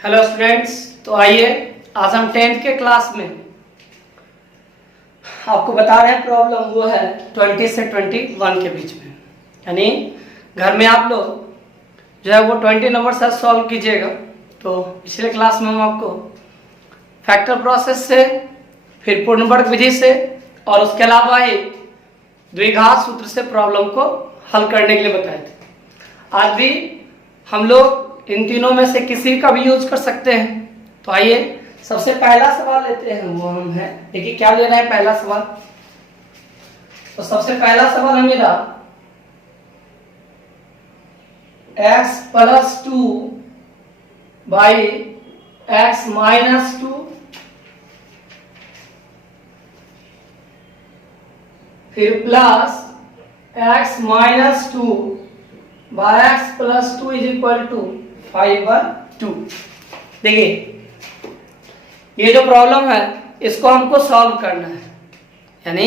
Hello students, तो आइए आज हम 10th के क्लास में आपको बता रहे हैं प्रॉब्लम वो है 20 से 21 के बीच में। यानी घर में आप लोग जो है वो 20 नंबर से सॉल्व कीजिएगा। तो पिछले क्लास में हम आपको फैक्टर प्रोसेस से, फिर पूर्ण वर्ग विधि से और उसके अलावा ही द्विघात सूत्र से प्रॉब्लम को हल करने के लिए बताए थे। आज भी हम लोग इन तीनों में से किसी का भी यूज कर सकते हैं। तो आइए सबसे पहला सवाल लेते हैं, वो हम है देखिए क्या ले रहे हैं पहला सवाल। तो सबसे पहला सवाल है मेरा x plus 2 by x minus 2 फिर plus x minus 2 by x plus 2 is equal to 5/2। देखिए ये जो प्रॉब्लम है इसको हमको सॉल्व करना है, यानी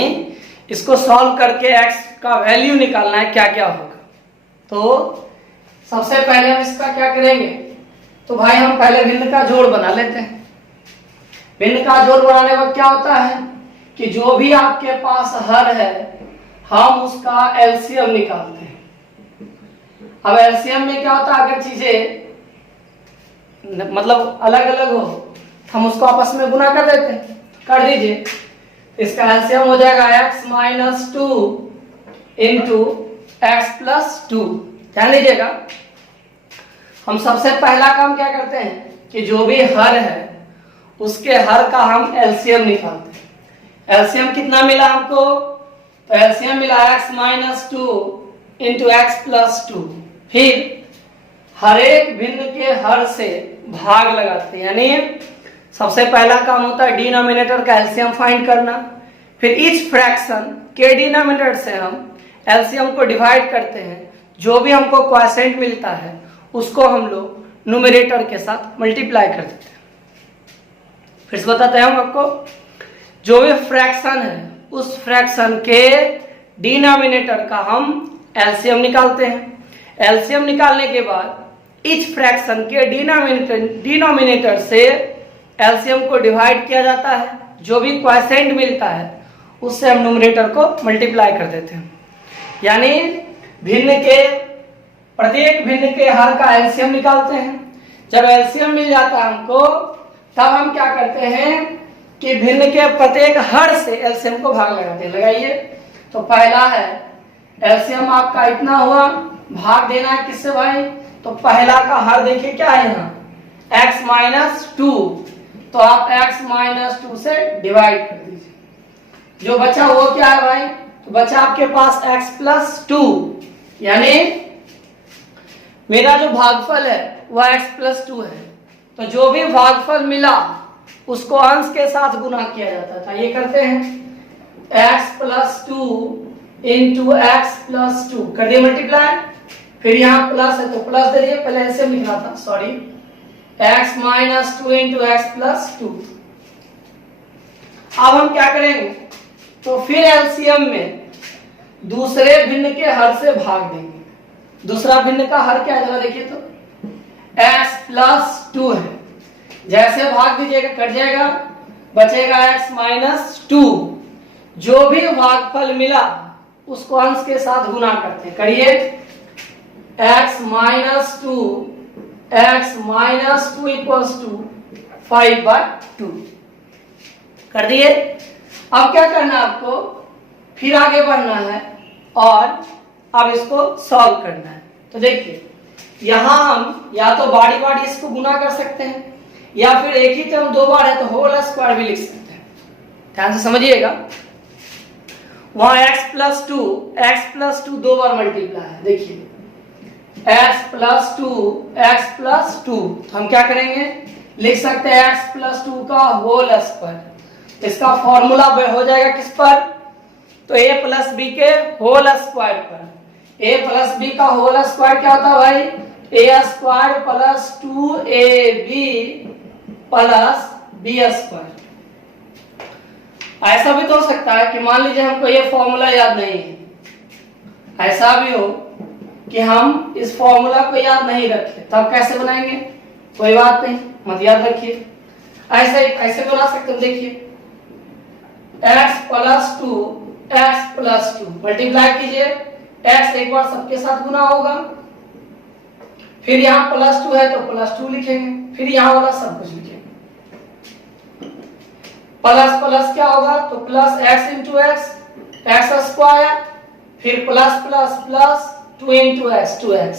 इसको सॉल्व करके x का वैल्यू निकालना है क्या क्या होगा। तो सबसे पहले हम इसका क्या करेंगे, तो भाई हम पहले भिन्न का जोड़ बना लेते हैं। भिन्न का जोड़ बनाने का क्या होता है कि जो भी आपके पास हर है हम उसका एलसीएम निकालते हैं। अब एलसीएम में क्या होता है, अगर चीजें मतलब अलग अलग हो हम उसको आपस में गुना कर देते हैं। कर दीजिए, इसका एलसीएम हो जाएगा x minus 2 into x plus 2। ध्यान लीजिएगा, हम सबसे पहला काम क्या करते हैं कि जो भी हर है उसके हर का हम एलसीएम निकालते हैं। एलसीएम कितना मिला हमको, तो एलसीएम मिला x minus 2 into x plus 2। फिर हर एक भिन्न के हर से भाग लगाते हैं, यानी सबसे पहला काम होता है डिनोमिनेटर का एलसीएम फाइंड करना। फिर ईच फ्रैक्शन के डिनोमिनेटर से हम एलसीएम को डिवाइड करते हैं। जो भी हमको क्वोशिएंट मिलता है उसको हम लोग न्यूमरेटर के साथ मल्टीप्लाई कर देते हैं। फिर से बताते हैं हम आपको, जो भी फ्रैक्शन है उस फ्रैक्शन के डिनोमिनेटर का हम एलसीएम निकालते हैं। एलसीएम निकालने के बाद इच फ्रैक्शन के डिनोमिनेटर से एलसीएम को डिवाइड किया जाता है। जो भी क्वोशिएंट मिलता है उससे हम न्यूमरेटर को मल्टीप्लाई कर देते हैं। यानी भिन्न के प्रत्येक भिन्न के हर का एलसीएम निकालते हैं। जब एलसीएम मिल जाता है हमको, तब हम क्या करते हैं कि भिन्न के प्रत्येक हर से एलसीएम को भाग लगाते हैं। लगाइए, तो पहला है एलसीएम आपका इतना हुआ, भाग देना है किससे भाई, तो पहला का हर देखिए क्या है यहाँ x माइनस 2, तो आप x माइनस 2 से डिवाइड कर दीजिए। जो बचा वो क्या है भाई, तो बचा आपके पास x प्लस 2, यानी मेरा जो भागफल है वह x प्लस 2 है। तो जो भी भागफल मिला उसको अंश के साथ गुना किया जाता था। ये करते हैं x plus 2 into x plus 2 कर दिए मल्टीप्लाई। फिर यहाँ प्लस है तो प्लस दे दिए, पहले ऐसे लिखना था sorry, x minus 2 into x plus 2। अब हम क्या करेंगे, तो फिर एलसीएम में दूसरे भिन्न के हर से भाग देंगे। दूसरा भिन्न का हर क्या है देखिए, तो x प्लस 2 है। जैसे भाग दीजिएगा कट जाएगा, बचेगा x माइनस 2। जो भी भागफल मिला उसको अंश के साथ गुना करते हैं। करिए, x माइनस 2 इक्वल्स टू 5/2 कर दिए। अब क्या करना है आपको, फिर आगे बढ़ना है और अब इसको सॉल्व करना है। तो देखिए यहां हम या तो बारी बारी इसको गुना कर सकते हैं, या फिर एक ही टर्म दो बार है तो होल स्क्वायर भी लिख सकते हैं। ध्यान से समझिएगा, वहां x प्लस 2 दो बार मल्टीप्लाई है। देखिए x प्लस 2 तो हम क्या करेंगे, लिख सकते हैं x प्लस 2 का होल स्क्वायर। इसका फॉर्मूला हो जाएगा किस पर, तो a प्लस बी के होल स्क्वायर पर। a प्लस बी का होल स्क्वायर क्या होता है भाई, a square plus 2ab plus b square. ऐसा भी तो हो सकता है कि मान लीजिए हमको ये फॉर्मूला याद नहीं है, ऐसा भी हो कि हम इस फॉर्मूला को याद नहीं रखें, तब कैसे बनाएंगे, कोई बात नहीं, मत याद रखिए। ऐसे बना सकते हैं, देखिए x प्लस 2 मल्टीप्लाई कीजिए, x एक बार सबके साथ गुना होगा, फिर यहाँ प्लस 2 है तो प्लस 2 लिखेंगे, फिर यहाँ वाला सब कुछ लिखेंगे। प्लस प्लस क्या होगा तो plus x into x square, फिर plus plus plus 2 into x 2x,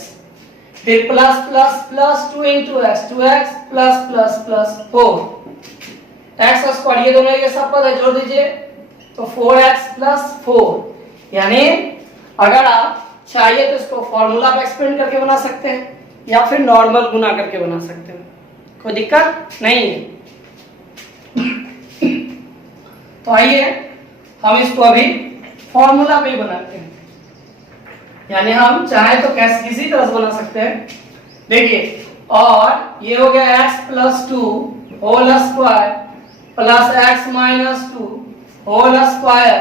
फिर plus plus plus 2 into x 2x plus plus plus 4 x square, ये दोनों एक जैसा पद है, जोड़ दीजिए तो 4x प्लस 4। यानी अगर आप चाहिए तो इसको फॉर्मूला पे एक्सपेंड करके बना सकते हैं या फिर नॉर्मल गुना करके बना सकते हैं, कोई दिक्कत नहीं है। तो आइए हम इसको अभी फॉर्मूला पे बनाते हैं, यानी हम चाहे तो कैसे किसी तरह से बना सकते हैं। देखिए, और ये हो गया x plus 2 whole square plus x minus 2 whole square.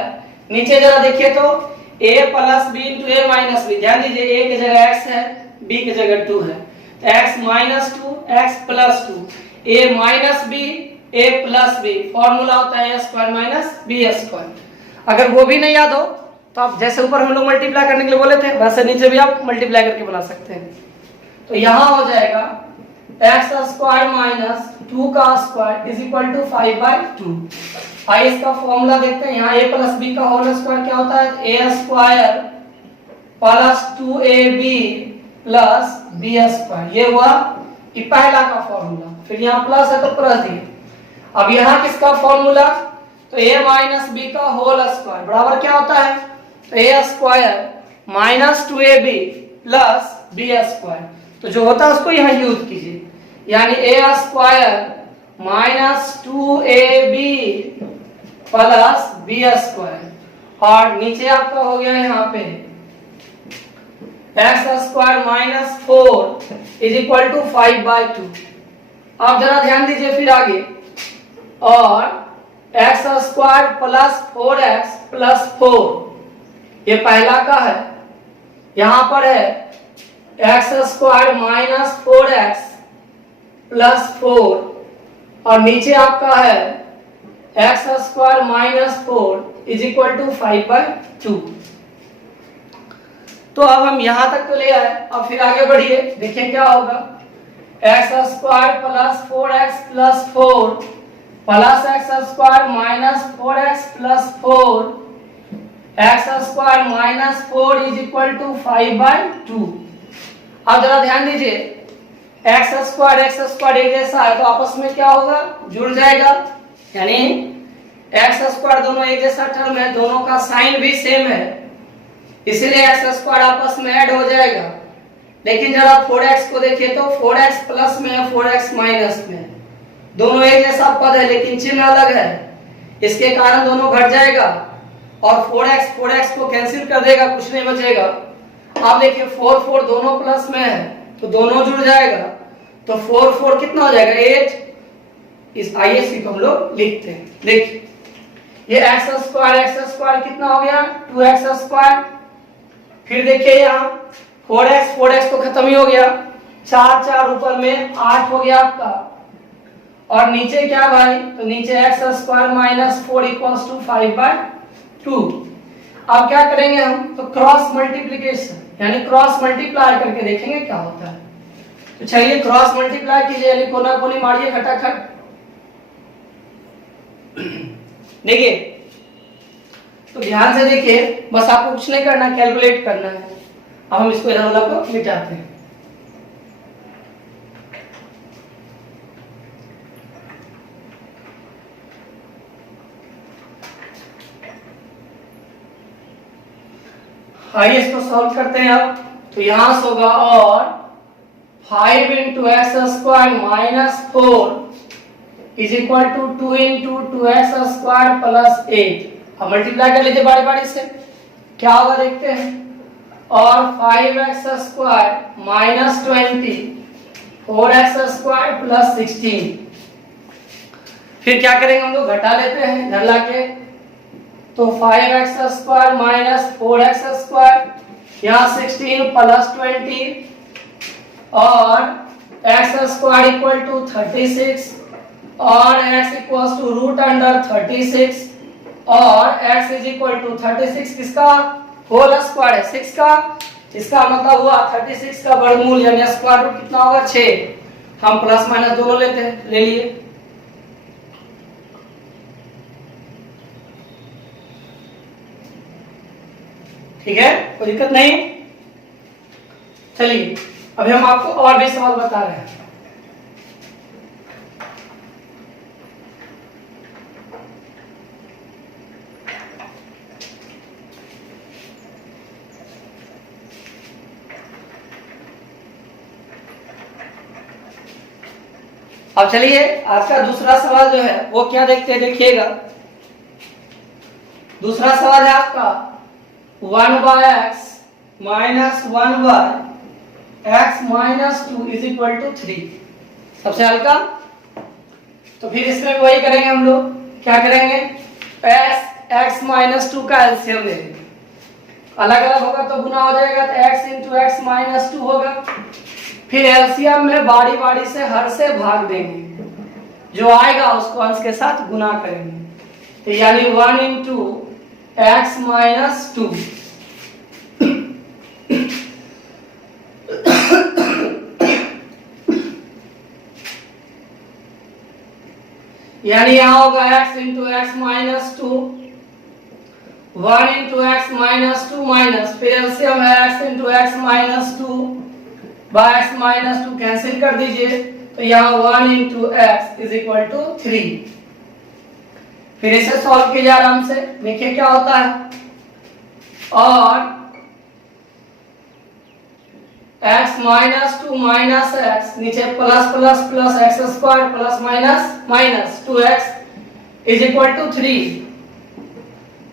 नीचे जरा देखिए तो a plus b into a minus b, ध्यान दीजिए a की जगह x है, b की जगह 2 है, तो x minus 2 x plus 2, a minus b a plus b, formula होता है a square minus b square. अगर वो भी नहीं याद हो तो आप जैसे ऊपर हम लोग मल्टीप्लाई करने के लिए बोले थे वैसे नीचे भी आप मल्टीप्लाई करके बना सकते हैं। तो यहाँ हो जाएगा x स्क्वायर माइनस 2 का स्क्वायर इज इक्वल टू 5/2। आइए इसका फॉर्मूला देखते हैं। यहाँ a प्लस बी का होल स्क्वायर क्या होता है, a square plus 2ab plus b square, ये हुआ ये पहला का फॉर्मूला। फिर यहाँ प्लस है तो प्लस दिए। अब यहाँ किसका फॉर्मूला, तो a माइनस बी का होल स्क्वायर बराबर क्या होता है, तो a square minus 2ab plus b square, तो जो होता है उसको यहाँ यूज कीजिए, यानी a square minus 2ab plus b square, और नीचे आपका हो गया यहाँ पे x square minus 4 is equal to 5/2। आप जरा ध्यान दीजिए फिर आगे, और x square plus 4x plus 4 ये पहला का है, यहां पर है x square minus 4x plus 4 और नीचे आपका है x square minus 4 is equal to 5/2। तो अब हम यहां तक तो ले आए, अब फिर आगे बढ़िए, देखिए क्या होगा, x square plus 4x plus 4 plus x square minus 4x plus 4 x square minus 4 is equal to 5/2। अब जरा ध्यान दीजिए, x स्क्वायर एक जैसा है तो आपस में क्या होगा, जुड़ जाएगा, यानी x स्क्वायर दोनों एक जैसा टर्म है, दोनों का साइन भी सेम है, इसलिए x स्क्वायर आपस में ऐड हो जाएगा। लेकिन जरा 4x को देखिए तो 4x प्लस में है 4x माइनस में, दोनों एक जैसा पद है लेकिन चिन्ह अलग है, इसके कारण दोनों घट जाएगा और 4x को कैंसिल कर देगा, कुछ नहीं बचेगा। आप देखिए 4 दोनों प्लस में है तो दोनों जुड़ जाएगा, तो 4 कितना हो जाएगा 8। इस आईएससी को हम लोग लिखते हैं, देखिए ये x स्क्वायर कितना हो गया 2x स्क्वायर, फिर देखिए यहाँ 4x तो खत्म ही हो गया, 4 ऊपर में 8 हो गया आपका, और नीचे क्या भाई, तो नीचे x square minus 4 equals to 5/2। अब क्या करेंगे हम, तो क्रॉस मल्टीप्लिकेशन यानी क्रॉस मल्टीप्लाई करके देखेंगे क्या होता है। तो चलिए क्रॉस मल्टीप्लाई कीजिए, यानी कोना कोनी मारिए खटाखट। देखिए तो ध्यान से देखिए, बस आपको कुछ नहीं करना, कैलकुलेट करना है। अब हम इसको इधर उधर को मिटाते हैं। आइए इसको सॉल्व करते हैं। अब तो यहां से होगा, और 5 into x square minus 4 is equal to 2 into 2x square plus 8। अब मल्टीप्लाई कर लीजिए बारी बारी से, क्या होगा देखते हैं। और 5x square minus 20 4x square plus 16। फिर क्या करेंगे हम लोग, घटा लेते हैं इधर लाके, तो 5x square minus 4x square, यहाँ 16 प्लस 20 और एक्स स्क्वायर इक्वल टू 36 और x equals to root under 36 और x इज इक्वल टू 36 किसका होल स्क्वायर है 6 का, इसका मतलब हुआ 36 का वर्गमूल यानी स्क्वायर रूट कितना होगा 6। हम प्लस माइनस दोनों लेते हैं, ले लिए। ठीक है, कोई दिक्कत नहीं। चलिए अभी हम आपको और भी सवाल बता रहे हैं। अब चलिए आज का दूसरा सवाल जो है वो क्या देखते हैं, देखिएगा। दूसरा सवाल है आपका 1/x minus 1/x minus 2 is equal to 3। सबसे हल्का, तो फिर इसमें भी वही करेंगे हम लोग। क्या करेंगे, x माइनस 2 का एलसीएम ले लेंगे। अलग अलग होगा तो गुना हो जाएगा, तो x इंटू एक्स माइनस 2 होगा। फिर एलसीएम में बारी बारी से हर से भाग देंगे, जो आएगा उसको अंश के साथ गुना करेंगे। तो यानी 1 इंटू एक्स माइनस 2 यानी यहाँ होगा x into x minus 2, 1 into x minus 2 minus फिर एलसीएम है x into x minus 2 by x minus 2 cancel कर दीजिए, तो यहाँ 1 into x is equal to 3। फिर इसे सॉल्व कीजिए आराम से, देखिए क्या होता है। और x माइनस 2 माइनस एक्स नीचे plus plus plus x square plus minus minus 2x is equal to 3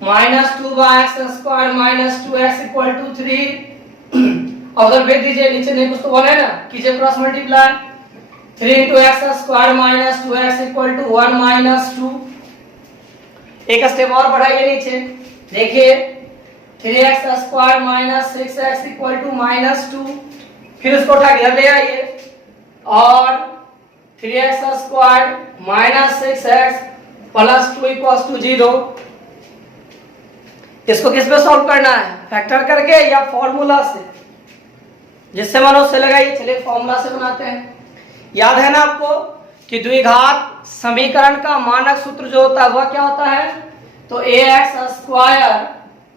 minus 2 by x square minus 2x equal to 3। उधर भेज दीजिए, नीचे नहीं कुछ तो बोले ना, कीजिए cross multiply. 3 into x square minus 2x equal to 1 minus 2। एक स्टेप और बढ़ाइए नीचे, देखिए 3x square minus 6x equal to minus 2। फिर उसको उठा के इधर ले आइए और 3x square minus 6x plus 2 equal to 0। इसको किस पे सॉल्व करना है, फैक्टर करके या फॉर्मूला से, जिससे मन उससे लगाइए। चलिए फॉर्मूला से बनाते हैं। याद है ना आपको कि द्विघात समीकरण का मानक सूत्र जो होता है वह क्या होता है, तो ax square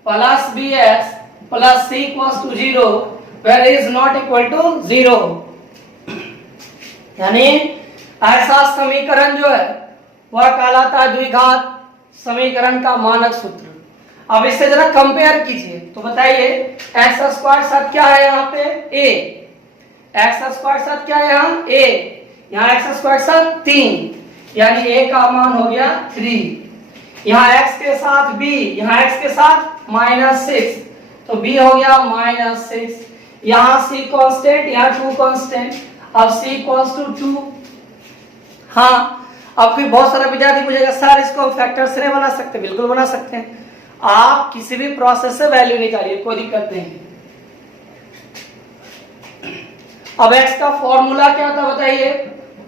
plus bx plus c equals to 0 where is not equal to 0। यानी ऐसा समीकरण जो है वह कहलाता है द्विघात समीकरण का मानक सूत्र। अब इससे जरा कंपेयर कीजिए, तो बताइए एक्स स्क्वायर साथ क्या है यहाँ पे a, एक्स स्क्वायर साथ क्या है यहाँ a, यहाँ एक्स स्क्वायर साथ 3, यानी a का मान हो गया 3। यहाँ x के साथ b, यहाँ x के साथ माइनस 6, तो b हो गया माइनस 6। यहाँ c कांस्टेंट, यहाँ 2 कांस्टेंट, अब c इक्वल्स टू 2। हाँ, अब फिर बहुत सारा विद्यार्थी पूछेगा सर इसको हम फैक्टर से नहीं बना सकते। बिल्कुल बना सकते हैं, आप किसी भी प्रोसेस से वैल्यू निकालिए, कोई दिक्कत नहीं। अब x का फॉर्मूला क्या था बताइए,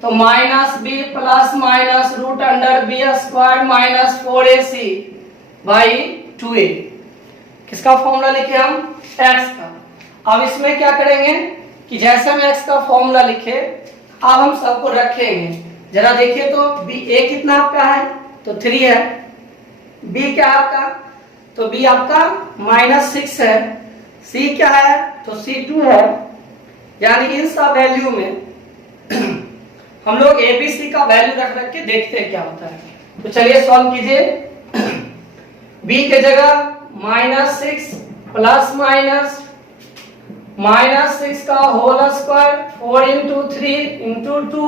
तो minus b plus minus root under b square minus 4ac by 2a। किसका फॉर्मूला लिखे हम, x का। अब इसमें क्या करेंगे कि जैसे हम x का फॉर्मूला लिखे अब हम सबको रखेंगे। जरा देखिए तो a कितना आपका है, तो 3 है। b क्या आपका, तो b आपका माइनस 6 है। c क्या है, तो c 2 है। यानी इन सब वैल्यू में हम लोग abc का वैल्यू रख रख के देखते हैं क्या होता है। तो चलिए सॉल्व कीजिए। b के जगह माइनस 6 प्लस माइनस माइनस 6 का whole square 4 into 3 into 2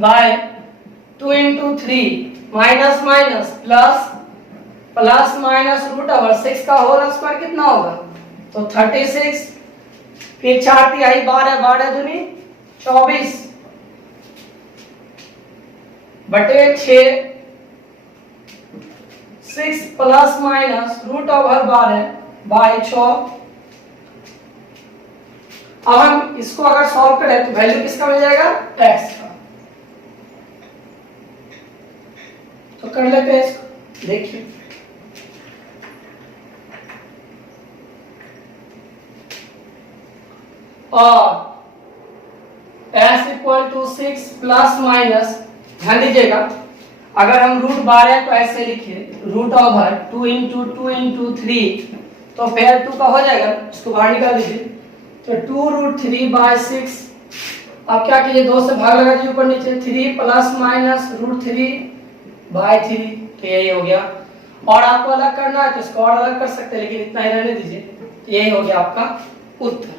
by 2 into 3 minus minus plus plus minus root over 6 का होल स्क्वायर कितना होगा, तो 36। फिर 4 तिहाई 12, 12 दूनी 24 बटे 6 6 plus minus root over 12 by 6 अब हम इसको अगर सॉल्व करें तो वैल्यू किसका मिल जाएगा, x का। तो कर लेते हैं इसको, देखिए और s equal to 6 plus minus, ध्यान दीजिएगा अगर हम रूट बार है तो ऐसे लिखिए रूट ओवर 2 इंटू 2 इंटू 3, तो फिर 2 का हो जाएगा, इसको बाहर निकाल दीजिए। तो 2 रूट 3 बाय 6, अब क्या कीजिए 2 से भाग लगा दीजिए ऊपर नीचे, 3 प्लस माइनस रूट 3 बाय 3, तो यही हो गया। और आपको अलग करना है तो इसको और अलग कर सकते हैं, लेकिन इतना ही रहने दीजिए। तो यही हो गया आपका उत्तर,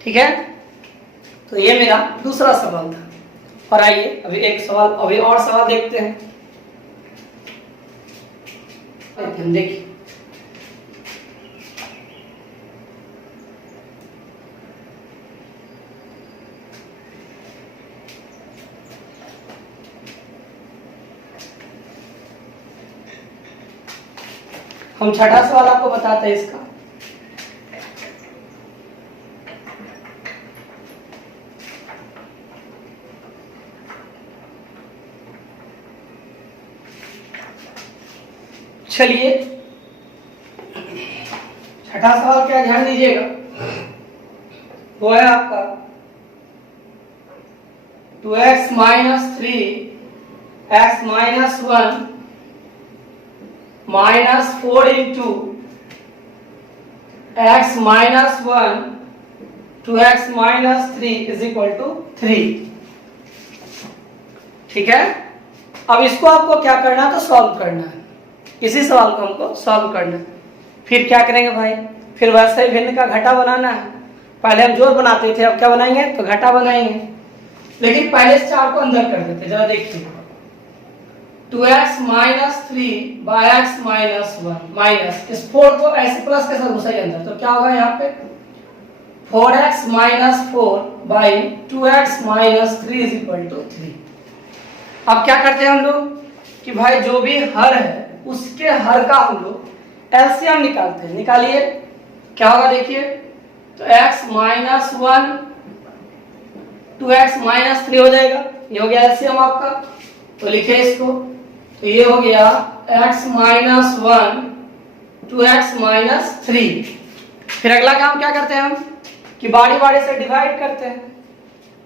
ठीक है। तो ये मेरा दूसरा सवाल था। और आइए अभी और सवाल देखते हैं। देखिए हम छठा सवाल आपको बताते हैं इसका। चलिए छठा सवाल क्या, ध्यान दीजिएगा, वो है आपका 2x minus 3 x minus 1 minus 4 into x minus 1 2x minus 3 is equal to 3, ठीक है। अब इसको आपको क्या करना है, तो सॉल्व करना है, इसी सवाल को हमको सॉल्व करना है। फिर क्या करेंगे भाई, फिर वैसे भिन्न का घटा बनाना है। पहले हम जोड़ बनाते थे, अब क्या बनाएंगे, तो घटा बनाएंगे। लेकिन पहले इस 4 को अंदर कर देते, जरा देखिए 2x minus 3 by x minus 1 minus इस 4 को ऐसे प्लस के साथ घुसाइए अंदर, तो क्या होगा यहाँ पे 4x minus 4 by 2x minus 3 is equal to 3। अब क्या करते हैं हम लोग कि भाई जो भी हर है उसके हर का हम लोग एलसीएम निकालते हैं। निकालिए, क्या होगा देखिए, तो x माइनस 1 2x माइनस 3 हो जाएगा, ये हो गया एलसीएम आपका। तो लिखिए इसको, तो ये हो गया x माइनस 1 2x माइनस 3। फिर अगला काम क्या करते हैं हम कि बारी बारी से डिवाइड करते हैं,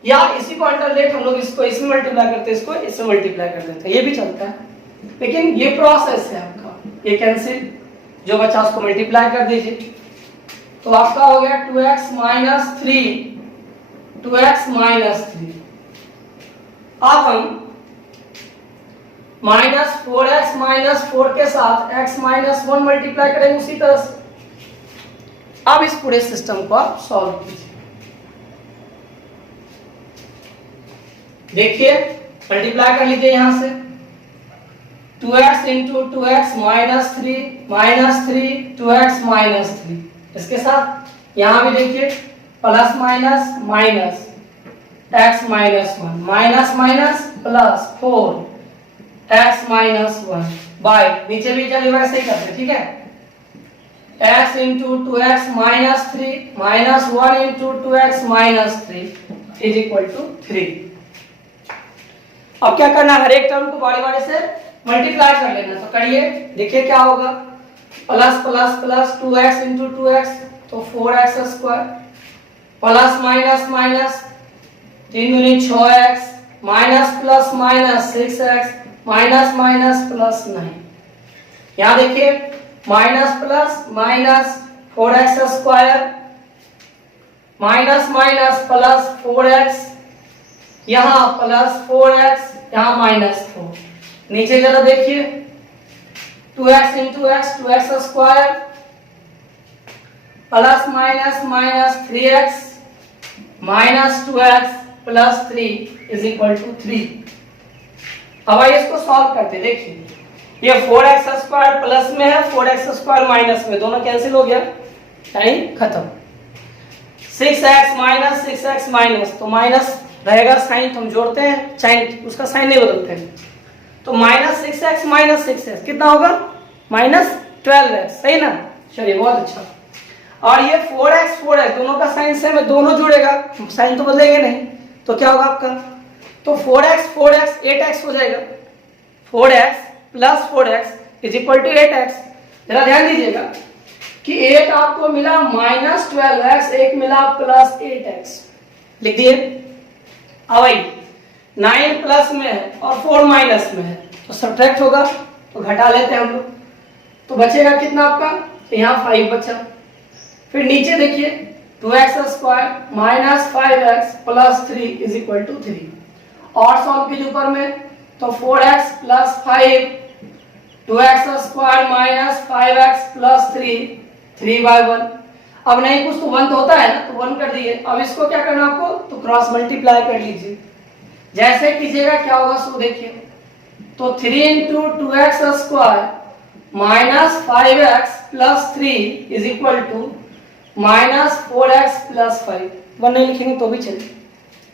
या इसी को अल्टरनेट हम लोग इसको इसमें मल्टीप्लाई करते हैं, इसको इसमें मल्टीप्लाई कर देते हैं, ये भी चलता है। लेकिन ये प्रोसेस है आपका, ये कैंसिल, जो बचा उसको मल्टीप्लाई कर दीजिए। तो आपका हो गया 2x माइनस 3 2x माइनस 3। अब हम माइनस 4x माइनस 4 के साथ x माइनस 1 मल्टीप्लाई करेंगे उसी तरह से। अब इस पूरे सिस्टम को आप सॉल्व कीजिए। देखिए मल्टीप्लाई कर लीजिए यहां से, 2x into 2x minus 3 2x minus 3, इसके साथ यहां भी देखिए plus minus minus x minus 1 minus minus plus 4 x minus 1 by, नीचे भी चलिए वैसे ही करते, ठीक है। x into 2x minus 3 minus 1 into 2x minus 3 is equal to 3। अब क्या करना, हर एक टर्म को बारी बारी से मल्टीप्लाई कर लेना। तो करिए, देखिए क्या होगा, plus plus plus 2x into 2x तो 4x square, plus minus minus 3 दूनी 6x minus plus minus 6x minus minus plus 9। यहाँ देखिए minus plus minus 4x square minus minus plus 4x, यहाँ प्लस 4x यहाँ माइनस 4। नीचे जरा देखिए 2x into x 2x square plus minus minus 3x minus 2x plus 3 is equal to 3। अब आइए इसको सॉल्व करते, देखिए ये 4x स्क्वायर प्लस में है, 4x स्क्वायर माइनस में, दोनों कैंसिल हो गया, टाइम खत्म। 6x माइनस 6x माइनस, तो माइनस रहेगा साइन, तो हम जोड़ते हैं, साइन उसका साइन नहीं बदलते हैं। तो माइनस 6x माइनस 6x कितना होगा, माइनस 12x, सही ना। चलिए बहुत अच्छा। और ये 4x दोनों का साइन सेम है, दोनों जुड़ेगा, साइन तो बदलेंगे नहीं, तो क्या होगा आपका, तो 4x 8x हो जाएगा। 4x plus 4x is equal to 8x। जरा ध्यान दीजिएगा कि 8 आपको मिला माइनस 12x, एक मिला प्लस 8x, लिख दिए। अब भाई 9 प्लस में है और 4 माइनस में है, तो सब्ट्रैक्ट होगा, तो घटा लेते हैं हम लोग, तो बचेगा कितना आपका, तो यहाँ 5 बचा। फिर नीचे देखिए 2x² minus 5x plus 3 is equal to 3। और सॉल्व कीजिए ऊपर में, तो 4x plus 5 2x² minus 5x plus 3/1। अब नहीं कुछ तो 1 तो होता है ना, तो 1 कर दिए। अब इसको क्या करना आपको, तो क्रॉस मल्टीप्लाई कर लीजिए। जैसे कीजिएगा क्या होगा सो देखिए, तो 3 into 2x² minus 5x plus 3 is equal to minus 4x plus 5। 1 नहीं लिखेंगे तो भी चलिए,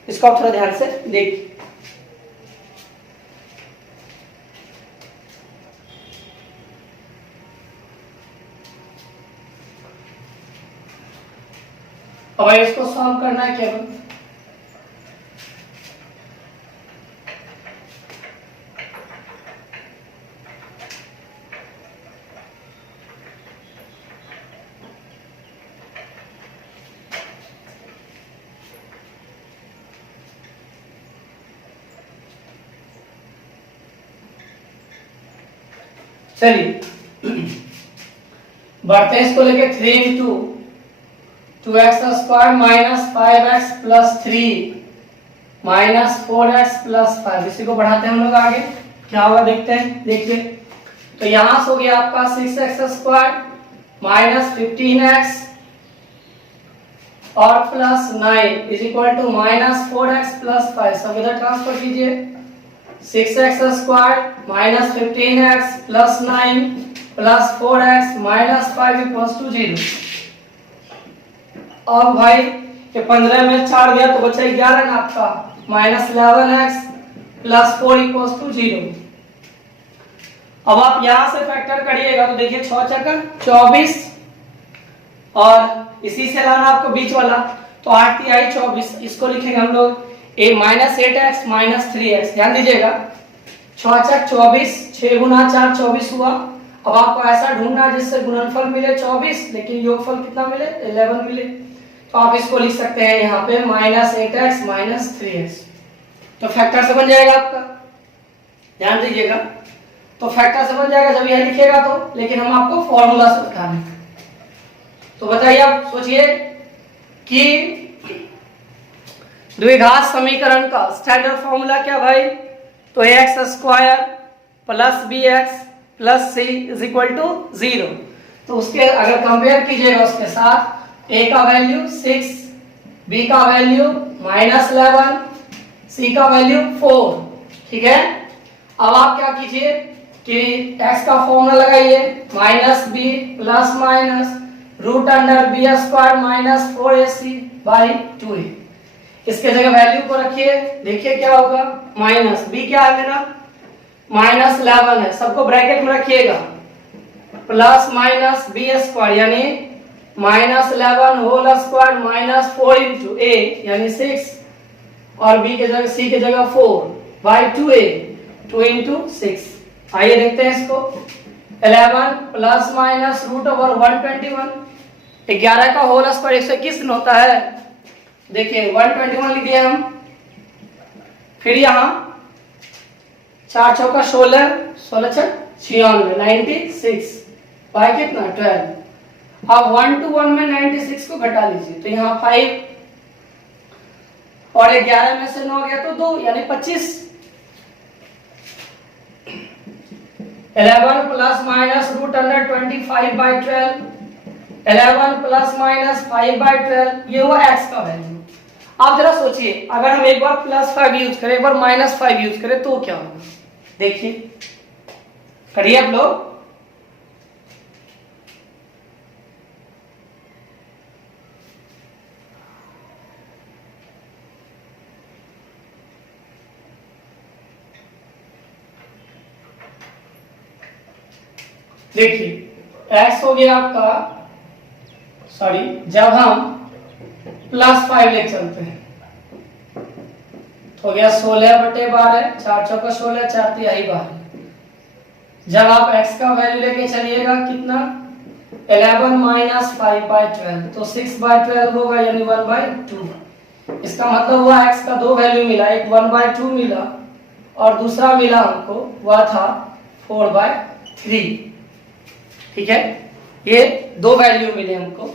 इसको आप थोड़ा ध्यान से देखिए। अब इसको सॉल्व करना है केवल, चलिए बढ़ते हैं इसको लेके। 3 into 2x² minus 5x plus 3 minus 4x plus 5, इसी को बढ़ाते हैं हम लोग आगे, क्या होगा देखते हैं। देखिए तो यहां से हो गया आपका 6x² माइनस 15x और plus 9 is equal to minus 4x plus 5। सब इधर ट्रांसफर कीजिए, 6x² minus 15x plus 9 plus 4x minus 5 equals to 0। अब भाई ये 15 में 4 गया तो बचा 11 ना आपका, minus 11x plus 4 equals to 0। अब आप यहां से फैक्टर करिएगा तो देखिए 6 चक्कर 24 और इसी से लाना आपको बीच वाला, तो 8 तिहाई 24, इसको लिखेंगे हम लोग a minus 8x minus 3x। ध्यान दीजिएगा 6 चक 24, 6 गुना 4 24 हुआ। अब आपको ऐसा ढूंढना है जिससे गुणनफल मिले 24 लेकिन योगफल कितना मिले 11 मिले, तो आप इसको लिख सकते हैं यहाँ पे माइनस 8x माइनस 3x, तो फैक्टर से बन जाएगा आपका। ध्यान दीजिएगा तो फैक्टर से बन जाएगा जब यह लिखेगा तो, लेकिन हम आपको फॉर्मूला से बताने। तो बताइए आप सोचिए कि द्विघात समीकरण का स्टैंडर्ड फॉर्मूला क्या भाई, तो x² plus bx plus c is equal to 0। तो उसके अगर कंपेयर कीजिएगा उसके साथ, a का वैल्यू 6, b का वैल्यू माइनस 11, c का वैल्यू 4। ठीक है, अब आप क्या कीजिए कि x का फॉर्मूला लगाइए, minus b plus minus root under b² minus 4ac by 2a। इसके जगह वैल्यू को रखिए, देखिए क्या होगा, माइनस b क्या है मेरा माइनस 11 है, सबको ब्रैकेट में रखिएगा, प्लस माइनस b² यानी minus 11 whole square minus 4 into a यानी 6 और b के जगह c के जगह 4 बाई 2a 2 इंटू 6। आइए देखते हैं इसको, 11 प्लस माइनस रूट ओवर 121, 11 का होल स्क्वायर 121 होता है, देखिए 121 लिख दिया हम। फिर यहाँ 4 चौका 16, 16 छक 96 बाई कितना 12। अब 1 to 1 में 96 को घटा लीजिए, तो यहाँ 5 और 11 में से 9 गया तो 2 यानी 25। 11 plus minus root under 25 by 12, 11 plus minus 5 by 12, ये हुआ x का वैल्यू। आप जरा सोचिए अगर हम एक बार प्लस 5 यूज करें एक बार माइनस 5 यूज करें तो क्या होगा, देखिए करिए आप लोग। देखिए x हो गया आपका सॉरी जब हम +5 ले चलते हैं तो हो गया 16/12, 4 चौका 16, 4 तिहाई 12। जब आप x का वैल्यू लेके चलिएगा कितना 11 - 5/12 तो 6/12 होगा यानी 1/2। इसका मतलब हुआ x का दो वैल्यू मिला, एक 1/2 मिला और दूसरा मिला हमको वह था 4/3। ठीक है, ये दो वैल्यू मिले हमको।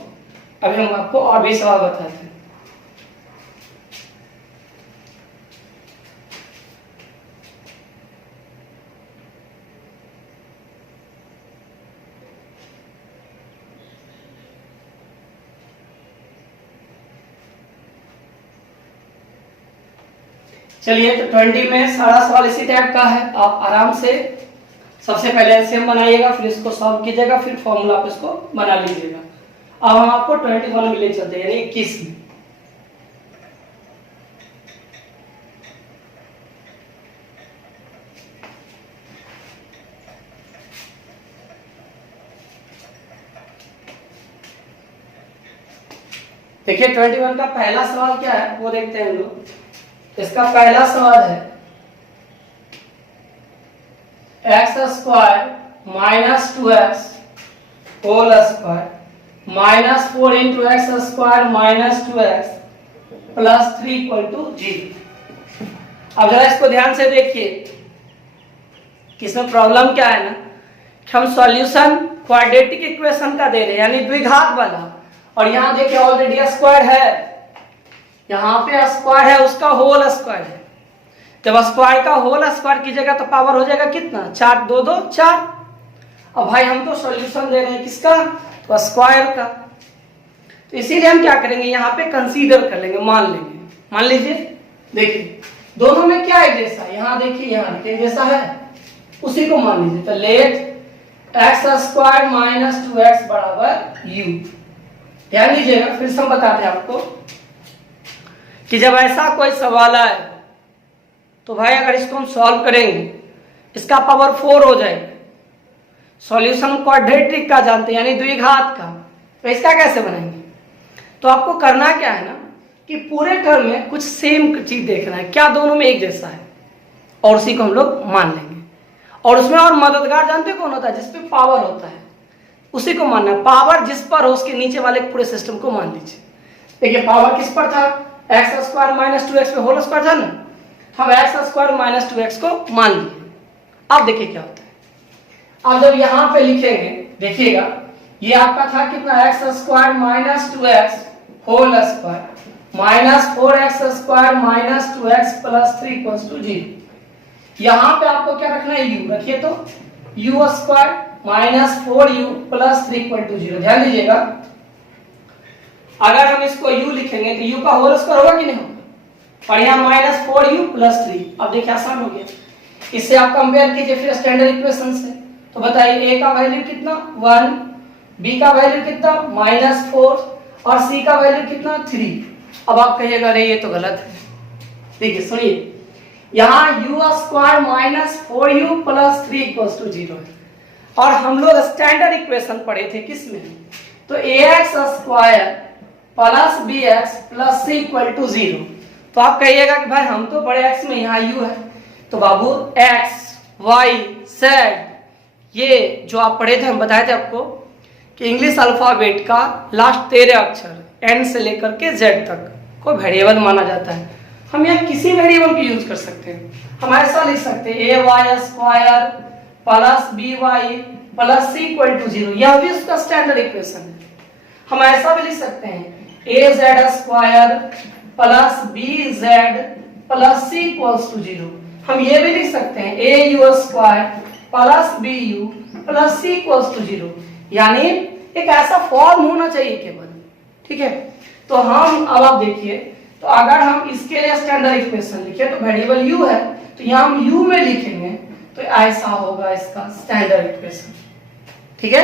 अभी हम आपको और भी सवाल बताते हैं। चलिए तो 20 में सारा सवाल इसी टाइप का है। आप आराम से सबसे पहले एलसीएम बनाइएगा, फिर इसको सॉल्व कीजिएगा, फिर फॉर्मूला आप इसको बना लीजिएगा। अब हम आपको 21 में ले चलते हैं, यानी 21 में। देखिए 21 का पहला सवाल क्या है वो देखते हैं हम लोग। इसका पहला सवाल है x² - 2x whole square -4 × x² - 2x plus 3 = 0। अब जरा इसको ध्यान से देखिए कि इसमें प्रॉब्लम क्या है ना कि हम सॉल्यूशन क्वाड्रेटिक इक्वेशन का दे रहे हैं यानी द्विघात वाला, और यहाँ देखिए ऑलरेडी स्क्वायर है, यहाँ पे स्क्वायर है, उसका होल स्क्वायर है। जब स्क्वायर का होल स्क्वायर कीजिएगा तो पावर हो जाएगा कितना 4 2 2 4। अब भाई हम तो सॉल्यूशन दे रहे हैं किसका, तो स्क्वायर का, तो इसीलिए हम क्या करेंगे यहाँ पे कंसीडर कर लेंगे, मान लेंगे। मान लीजिए देखिए दोनों में क्या एक जैसा है, यहाँ देखिए यहाँ एक जैसा है, उसी को मान लीजिए। तो लेट x² - 2x बराबर u। ध्यान दीजिएगा, फिर से हम बताते हैं आपको कि जब ऐसा कोई सवाल आए तो भाई अगर इसको हम सॉल्व करेंगे इसका पावर 4 हो जाएगा। सॉल्यूशन क्वाड्रेटिक का जानते हैं यानी द्विघात का, तो इसका कैसे बनाएंगे। तो आपको करना क्या है ना कि पूरे टर्म में कुछ सेम चीज देखना है, क्या दोनों में एक जैसा है, और उसी को हम लोग मान लेंगे। और उसमें और मददगार जानते कौन होता है, जिसपे पावर होता है उसी को मानना है। पावर जिस पर हो उसके नीचे वाले पूरे सिस्टम को मान लीजिए। देखिए पावर किस पर था, x² - 2x पे होल स्क्वायर था ना, हम x² - 2x को मान लिए। अब देखिए क्या होता है। अब जब यहाँ पे लिखेंगे देखिएगा ये आपका था कितना x² - 2x whole square -4x² - 2x plus 3 = 0। यहाँ पे आपको क्या रखना है, u रखिए, तो u² -4u प्लस 3 = 0। ध्यान दीजिएगा अगर हम इसको u लिखेंगे तो u का होल स्क्वायर होगा कि नहीं होगा, और यहाँ -4u प्लस 3। अब देखिए आसान हो गया, इससे आप कंपेयर कीजिए फिर स्टैंडर्ड इक्वेशन से। तो बताइए a का वैल्यू कितना 1, b का वैल्यू कितना -4 और c का वैल्यू कितना 3। अब आप कहिएगा अरे ये तो गलत है। देखिए सुनिए, यहाँ u² - 4u प्लस 3 = 0 है, और हम लोग स्टैंडर्ड इक्वेशन पढ़े थे किसमें, तो ax² plus bx plus c = 0। तो आप कहिएगा कि भाई हम तो पढ़े x में, यहाँ u है, तो बाबू x y z ये जो आप पढ़े थे, हम बताए थे आपको कि इंग्लिश अल्फाबेट का लास्ट 13 अक्षर n से लेकर के z तक को वेरिएबल माना जाता है। हम यहाँ किसी वेरिएबल को यूज कर सकते हैं। हम ऐसा लिख सकते हैं ay² plus by plus c = 0, यह भी उसका स्टैंडर्ड इक्वेशन है। हम ऐसा भी लिख सकते हैं az² plus bz plus c = 0। हम ये भी लिख सकते हैं au² plus bu plus c = 0, यानी एक ऐसा फॉर्म होना चाहिए केवल। ठीक है, तो हम अब आप देखिए, तो अगर हम इसके लिए स्टैंडर्ड इक्वेशन लिखे तो वेरिएबल u है, तो यहाँ हम u में लिखेंगे तो ऐसा होगा इसका स्टैंडर्ड इक्वेशन। ठीक है,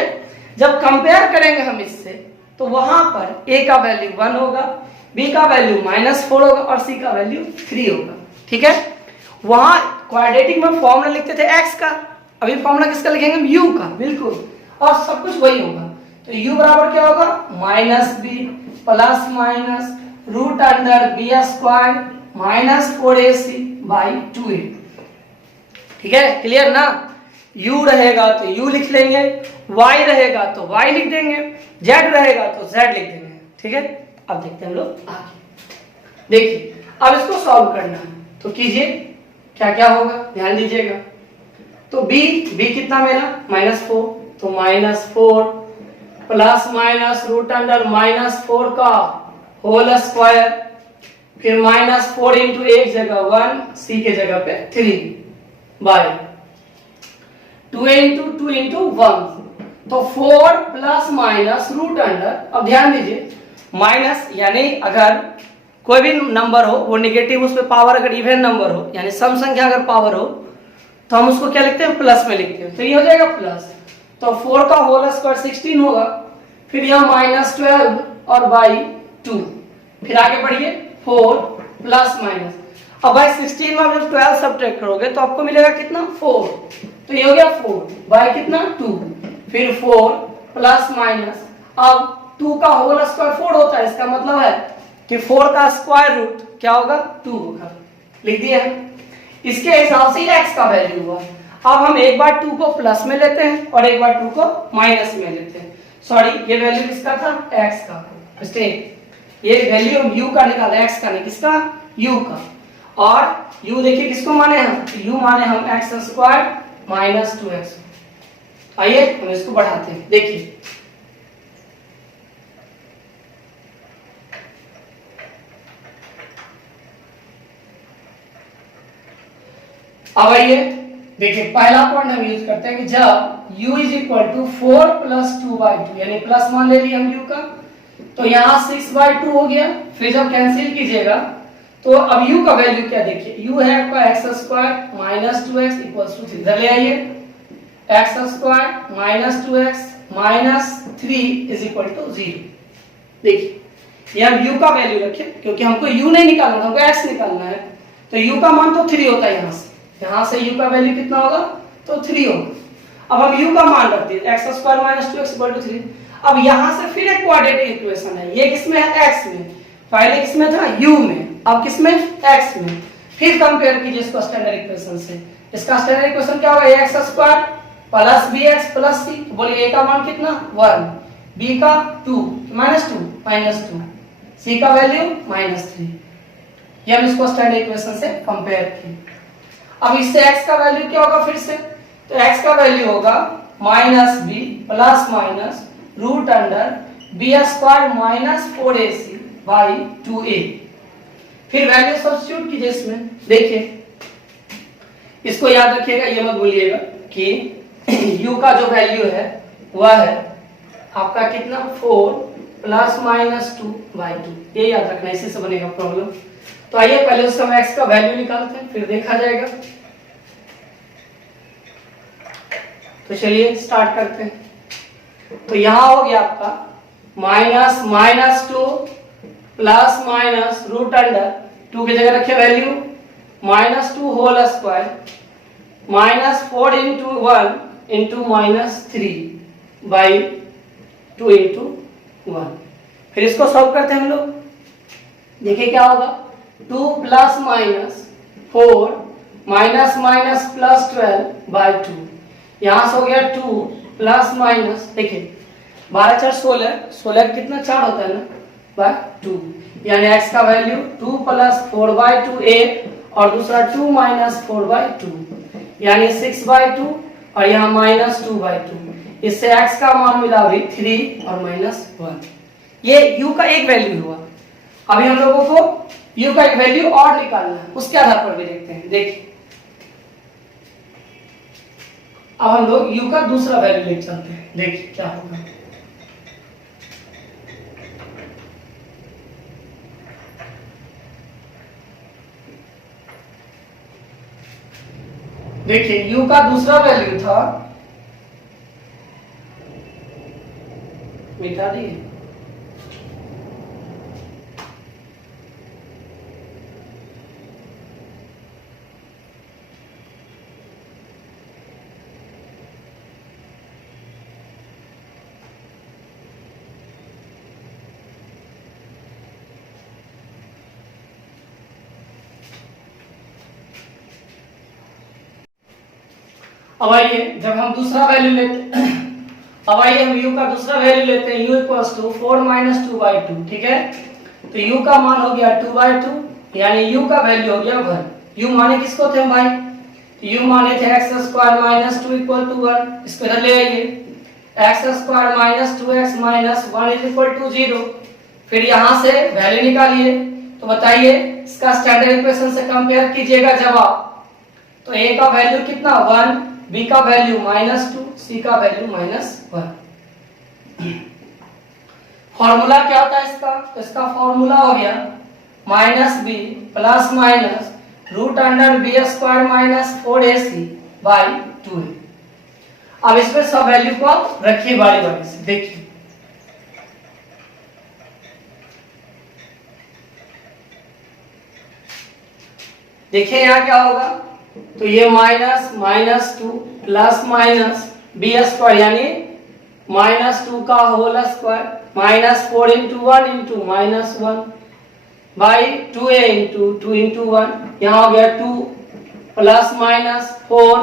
जब कंपेयर करेंगे हम इससे तो वहां पर a का वैल्यू 1 होगा, b का वैल्यू -4 होगा और c का वैल्यू 3 होगा। ठीक है, वहां क्वाड्रेटिक में फॉर्मूला लिखते थे x का, अभी फॉर्मूला किसका लिखेंगे हम u का, बिल्कुल, और सब कुछ वही होगा। तो u बराबर क्या होगा minus b plus minus root under b square minus 4ac by 2a। ठीक है, क्लियर ना। u रहेगा तो u लिख लेंगे, y रहेगा तो y लिख देंगे, z रहेगा तो z लिख देंगे। ठीक है, अब देखते हैं हम लोग आगे। देखिए अब इसको सॉल्व करना है तो कीजिए, क्या क्या होगा ध्यान दीजिएगा। तो b कितना मेरा -4, तो -4 प्लस माइनस रूट अंडर -4 का होल स्क्वायर, फिर -4 इंटू एक जगह 1, c के जगह पे 3 बाय 2 इंटू 2 इंटू 1, तो 4 प्लस माइनस रूट अंडर। अब ध्यान दीजिए माइनस यानी अगर कोई भी नंबर हो वो निगेटिव, उसमें पावर अगर इवन नंबर हो यानी सम संख्या अगर पावर हो तो हम उसको क्या लिखते हैं प्लस में लिखते हैं। तो ये हो जाएगा प्लस, तो 4 का होल स्क्वायर 16 होगा, फिर यहाँ -12 और बाई 2, फिर आगे बढ़िए 4 प्लस माइनस। अब भाई 16 में जब 12 सब्ट्रैक्ट करोगे तो आपको मिलेगा कितना 4, तो ये हो गया 4 बाई कितना 2, फिर 4 प्लस माइनस। अब 2 का होल स्क्वायर 4 होता है, इसका मतलब है कि 4 का स्क्वायर रूट क्या होगा 2 होगा, लिख दिया है। इसके हिसाब से x का वैल्यू हुआ। अब हम एक बार 2 को प्लस में लेते हैं और एक बार 2 को माइनस में लेते हैं। सॉरी, ये वैल्यू किसका था x का, मिस्टेक, ये वैल्यू हम u का निकाला, x का नहीं, किसका u का। और u देखिए किसको माने हम, u माने हम x स्क्वायर माइनस 2x। आइए हम इसको बढ़ाते हैं, देखिए अब आइए देखिए पहला पॉइंट हम यूज करते हैं कि जब u is equal to 4 plus 2 by 2, यानी प्लस मान ले लिया हम u का, तो यहाँ 6 बाई 2 हो गया। फिर जब कैंसिल कीजिएगा तो अब u का वैल्यू क्या देखिए, u है आपका x square minus 2x equals to 3, इधर ले आइए x square minus 2x minus 3 is equal to 0। देखिए ये हम u का वैल्यू रखें क्योंकि हमको u नहीं निकालना, हमको x निकालना है, तो u का मान तो 3 होता है, यहाँ से u का वैल्यू कितना होगा तो 3 होगा। अब हम u का मान रख दिए x square minus 2x equal to 3। अब यहाँ से फिर एक क्वाड्रेटिक इक्वेशन है, ये किसमें है x में, पहले किसमें था u में, अब किसमें x में। फिर कंपेयर कीजिए इसको स्टैंडर्ड इक्वेशन से, इसका स्टैंडर्ड इक्वेशन क्या होगा x square plus bx plus c, बोलिए a का मान कितना 1, b का 2 माइनस 2 c का वैल्यू -3। ये हम इसको स्टैंडर्ड इक्वेशन से कंपेयर किए। अब इससे x का वैल्यू क्या होगा फिर से, तो x का वैल्यू होगा -b plus minus root under b square minus 4ac by 2a। फिर वैल्यू सब्स्टिट्यूट कीजिए इसमें, देखिए इसको याद रखिएगा, ये मत भूलिएगा कि u का जो वैल्यू है वह है आपका कितना 4 प्लस माइनस 2 बाई 2, ये याद रखना, इसी से बनेगा प्रॉब्लम। तो आइए पहले उसका हम x का वैल्यू निकालते हैं फिर देखा जाएगा। तो चलिए स्टार्ट करते हैं। तो यहां हो गया आपका -2 प्लस माइनस रूट अंडर 2 की जगह रखे value -2 whole square -4 into 1 into -3 by 2 into 1। फिर इसको सॉल्व करते हैं हम लोग, देखिए क्या होगा 2 plus minus 4 minus minus plus 12 by 2, यहां से हो गया 2 प्लस माइनस, देखिए 12 4 16 कितना 4 होता है ना बाय 2, यानी x का वैल्यू 2 प्लस 4 बाई 2 8 और दूसरा 2 माइनस 4 बाई 2 यानी 6 बाई 2 और यहाँ -2 बाई 2। इससे x का मान मिला अभी 3 और -1। ये u का एक वैल्यू हुआ। अभी हम लोगों को u का एक वैल्यू और निकालना है, उसके आधार पर भी देखते हैं। देखिए अब हम लोग u का दूसरा वैल्यू ले चलते हैं, देखिए क्या होगा। देखिए u का दूसरा वैल्यू था, मिटा दिए, अब आइए जब हम दूसरा वैल्यू लेते हैं, अब आइए हम u का दूसरा वैल्यू लेते हैं, u इक्वल्स टू 4 माइनस 2/2, ठीक है। तो u का मान हो गया 2/2, यानी u का वैल्यू हो गया 1। u माने किसको थे भाई, u माने थे x² माइनस 2 इक्वल टू 1। इसको इधर ले आइए, x² minus 2x minus 1 is equal to 0। फिर यहाँ से वैल्यू निकालिए, तो बताइए इसका स्टैंडर्ड इक्वेशन से कंपेयर कीजिएगा जवाब। तो a का वैल्यू कितना 1, b का वैल्यू -2, c का वैल्यू -1। फॉर्मूला क्या होता है इसका, तो इसका फॉर्मूला हो गया -b plus minus √b² minus 4ac by 2a। अब इसमें सब वैल्यू को आप रखिए बारी बारी से, देखिए देखिए यहाँ क्या होगा, तो ये -2 प्लस माइनस b² यानी -2 का whole square -4 into 1 into -1 by 2a into 2 into 1, यहाँ हो गया 2 प्लस माइनस 4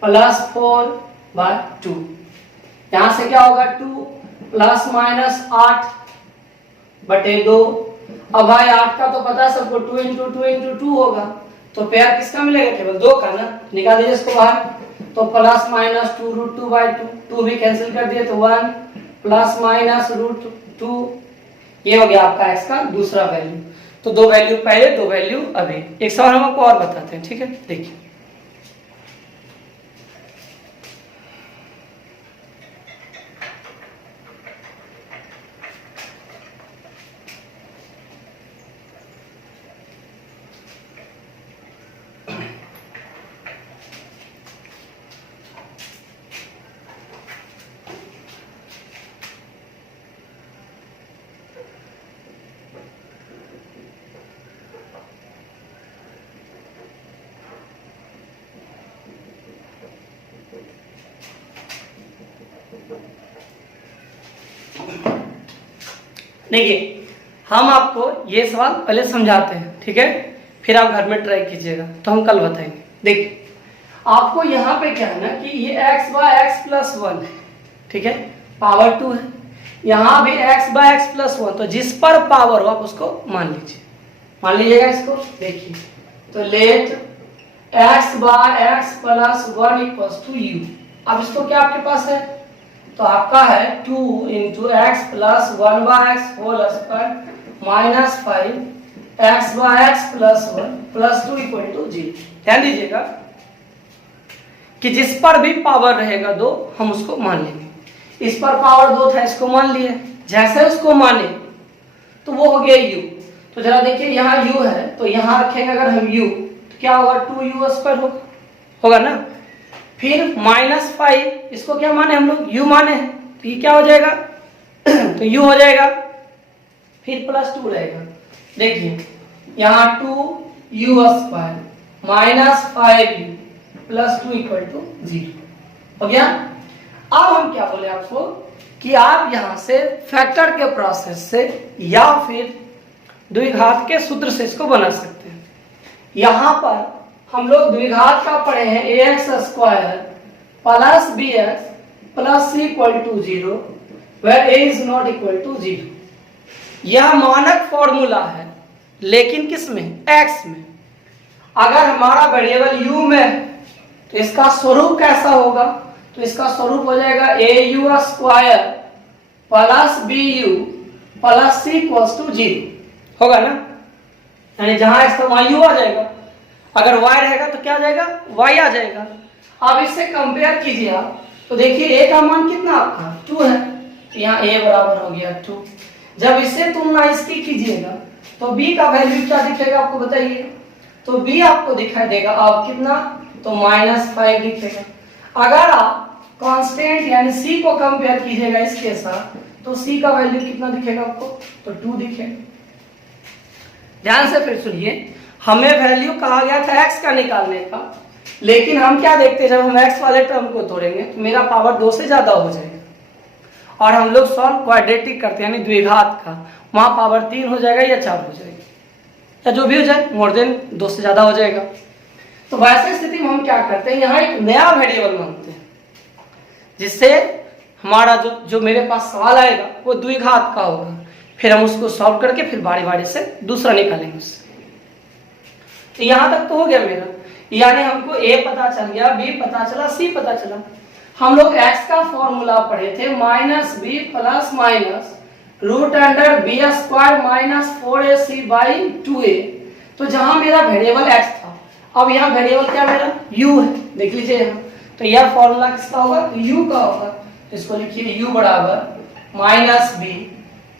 प्लस 4 बाई 2। यहाँ से क्या होगा 2 प्लस माइनस 8/2। अब भाई 8 का तो पता है सबको, 2 इंटू 2 इंटू 2 होगा, तो पेयर किसका मिलेगा, केवल 2 का ना, निकाल दीजिए इसको बाहर। तो प्लस माइनस 2 √2/2, 2 भी कैंसिल कर दिए तो 1 प्लस माइनस √2, ये हो गया आपका x का दूसरा वैल्यू। तो 2 वैल्यू पहले, 2 वैल्यू अभी। एक सवाल हम आपको और बताते हैं, ठीक है, देखिए देखिए हम आपको ये सवाल पहले समझाते हैं, ठीक है, फिर आप घर में ट्राई कीजिएगा, तो हम कल बताएंगे। देखिए आपको यहाँ पे क्या है ना कि ये x/x+1 है, ठीक है, पावर 2 है, यहाँ भी x/x+1, तो जिस पर पावर हो आप उसको मान लीजिए, मान लीजिएगा इसको। देखिए तो late x/x+1 equals to u। अब इसको क्या आपके पास है, तो आपका है 2 into x plus 1/x whole square minus 5 x/x+1 plus 2 equal to 0। ध्यान दीजिएगा कि जिस पर भी पावर रहेगा 2 हम उसको मान लेंगे। इस पर पावर 2 था, इसको मान लिए, जैसे उसको माने तो वो हो गया u। तो जरा देखिए यहाँ u है, तो यहाँ रखेंगे अगर हम u, तो क्या होगा 2u² होगा ना। फिर -5, इसको क्या माने हम लोग, u माने, तो ये क्या हो जाएगा तो u हो जाएगा, फिर +2 रहेगा। देखिए यहाँ 2u² -5u plus 2 equal to 0 हो गया। अब हम क्या बोले आपको कि आप यहां से फैक्टर के प्रोसेस से या फिर द्विघात के सूत्र से इसको बना सकते हैं। यहां पर हम लोग द्विघात का पढ़े हैं ax² plus bx plus c equal to 0 where a is not equal to 0। यह मानक फॉर्मूला है, लेकिन किस में, x में। अगर हमारा वेरिएबल u में है तो इसका स्वरूप कैसा होगा, तो इसका स्वरूप हो जाएगा au² plus bu plus c equals to 0 होगा ना, यानी जहां x तो वहां u आ जाएगा, अगर y रहेगा तो क्या आ जाएगा, y आ जाएगा। अब इससे कंपेयर कीजिए आप, तो देखिए a का मान कितना आपका 2 है, तो यहाँ a बराबर हो गया 2। जब इससे तुलना इसकी कीजिएगा तो b का वैल्यू क्या दिखेगा आपको बताइए, तो b आपको दिखाई देगा अब कितना, तो -5 दिखेगा। अगर आप कांस्टेंट यानी c को कंपेयर कीजिएगा इसके साथ, तो c का वैल्यू कितना दिखेगा आपको, तो 2 दिखेगा। ध्यान से फिर सुनिए, हमें वैल्यू कहा गया था x का निकालने का, लेकिन हम क्या देखते हैं, जब हम x वाले टर्म को तोड़ेंगे तो मेरा पावर 2 से ज्यादा हो जाएगा, और हम लोग सॉल्व क्वाड्रेटिक करते हैं यानी द्विघात का, वहां पावर 3 हो जाएगा या 4 हो जाएगा, या जो भी हो जाए, मोर देन 2 से ज्यादा हो जाएगा। तो वैसे स्थिति में हम क्या करते हैं, यहाँ एक नया वेरिएबल मानते हैं। जिससे हमारा जो मेरे पास सवाल आएगा वो द्विघात का होगा। फिर हम उसको सॉल्व करके फिर बारी बारी से दूसरा निकालेंगे उससे। तो यहां तक तो हो गया मेरा, यानी हमको a पता चल गया, b पता चला, c पता चला। हम लोग x का फॉर्मूला पढ़े थे minus b plus minus root under b square minus 4ac by 2a। तो जहां मेरा वेरिएबल x था, अब यहाँ वेरिएबल क्या मेरा u है, देख लीजिए यहाँ। तो यह फॉर्मूला किसका होगा, u का होगा। इसको लिखिए u बराबर minus b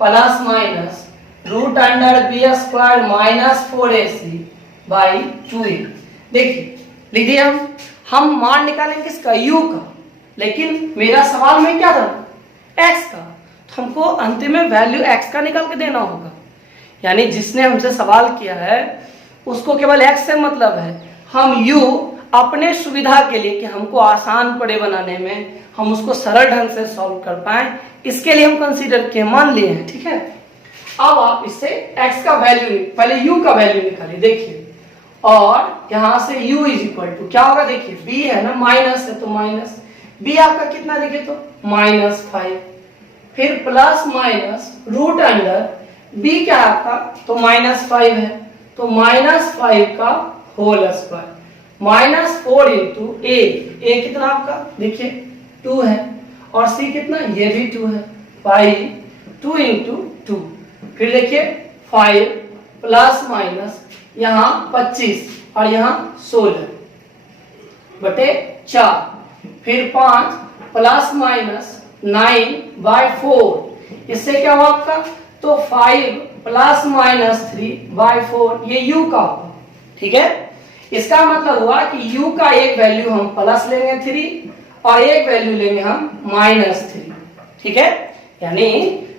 plus minus root under b square minus 4ac by 2a। देखिए लिख दिया हम मान निकालेंगे किसका, u का, लेकिन मेरा सवाल में क्या था, x का। तो हमको अंतिम में वैल्यू x का निकाल के देना होगा। यानी जिसने हमसे सवाल किया है उसको केवल x से मतलब है। हम u अपने सुविधा के लिए कि हमको आसान पड़े बनाने में, हम उसको सरल ढंग से सॉल्व कर पाए, इसके लिए हम कंसीडर किए, मान लिए हैं, ठीक है। अब आप इससे x का वैल्यू, पहले u का वैल्यू निकालिए, देखिए। और यहां से u इज इक्वल टू क्या होगा, देखिए b है ना, माइनस है तो माइनस, b आपका कितना देखिए तो -5, फिर plus minus root under b क्या आपका तो -5 है, तो -5 का होल स्क्वायर -4 इंटू a कितना आपका देखिए 2 है, और c कितना, ये भी 2 है, बाई 2 इंटू 2। फिर देखिए 5 प्लस माइनस यहाँ 25 और यहाँ 16 बटे 4, फिर 5 प्लस माइनस 9/4। इससे क्या हुआ आपका, तो 5 प्लस माइनस 3/4, ये u का होगा, ठीक है। इसका मतलब हुआ कि u का एक वैल्यू हम प्लस लेंगे 3 और एक वैल्यू लेंगे हम -3, ठीक है। यानी